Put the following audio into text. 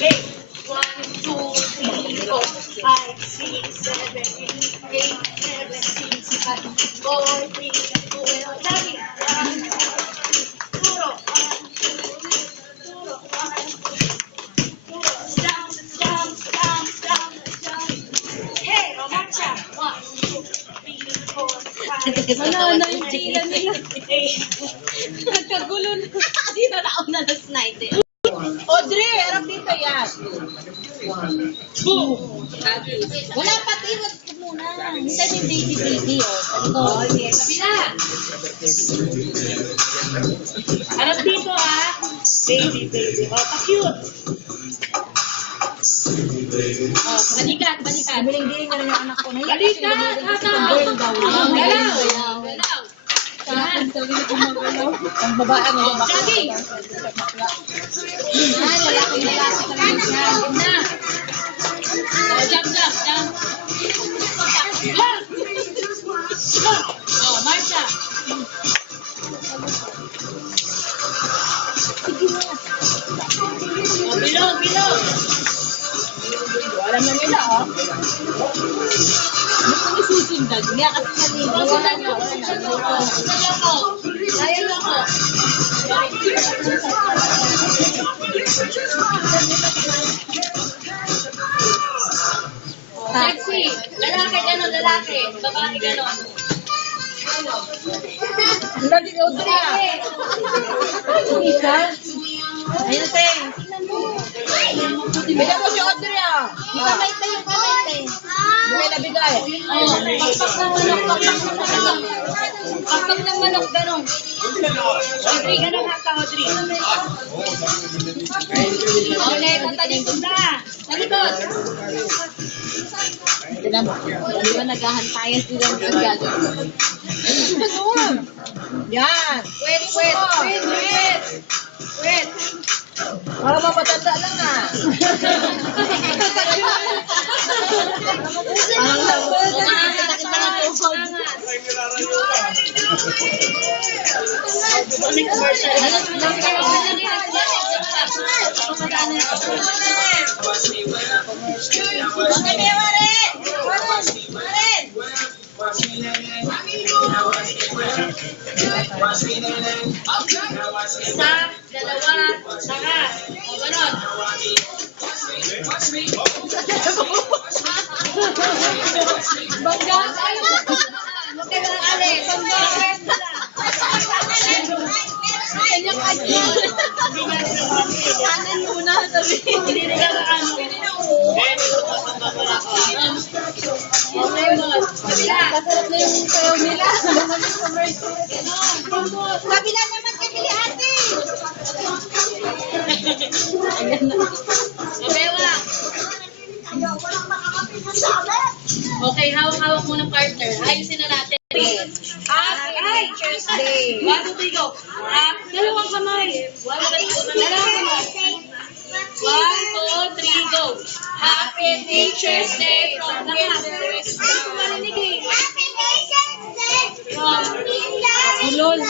Eight. 1, 2, 3, 4, 5, 6, 7, 8, 7, 6, 5, 4, 3, 2, 1. Lagi. 1, 2, 1, down. Hey, marcha. 1, 2, 3, 4, 5, 6, 7, 8, 9. Nagkagulo na. Hindi na nauna na snipe eh. Audrey, harap dito yan. Boom. Wala pa, iwas ko muna. Hintay mo yung baby, oh. Kabila. Harap dito, ah. Baby. Oh, pa-cute. Oh, balikat. Biling-biling na rin yung anak ko. Balikat, Girl daw. Galaw. Ang babae ang babae. Jogging. Lalaki ka lang siya. Na. Oh, jump. Oh, marcha. Oh, bilog. Alam na nila, oh. Gusto niyo susundan niya kasi naliligo. Susundan niyo. Ayaw ako. Sexy. Lalaki. Babae ganon. Lagi ni Audrey, ah. Ayun, te. Bigyan mo si Audrey, ah. Kamay te. Bigay na bigay. Oh, pakpak ng manok, ganon. Audrey, ganon hata, Audrey. Okay, tatalikod na. Talikod. Tignan mo. Di ba naghahantayan sila ng gagawin? Yan. Wait. Para mapatanda lang, ah. Isa, dalawa, takas. O, ganon. Bangga. Huwag kayo ng alis. Kanan muna, sabi. Hindi nila na ano. Okay, boss. Kabila. Kasarap na yung sayaw nila. Ganon. Kabila naman kami ate. Mabewa. Okay, hawak-hawak muna partner. Ayusin na natin. Ay, Tuesday. 1, 2, 3, go. Dalawang kamay. Dalawang kamay. 1, 2, 3, go. Happy Teacher's Day from the Mother. Marinig eh. Happy Teacher's Day From from Linda. Lol.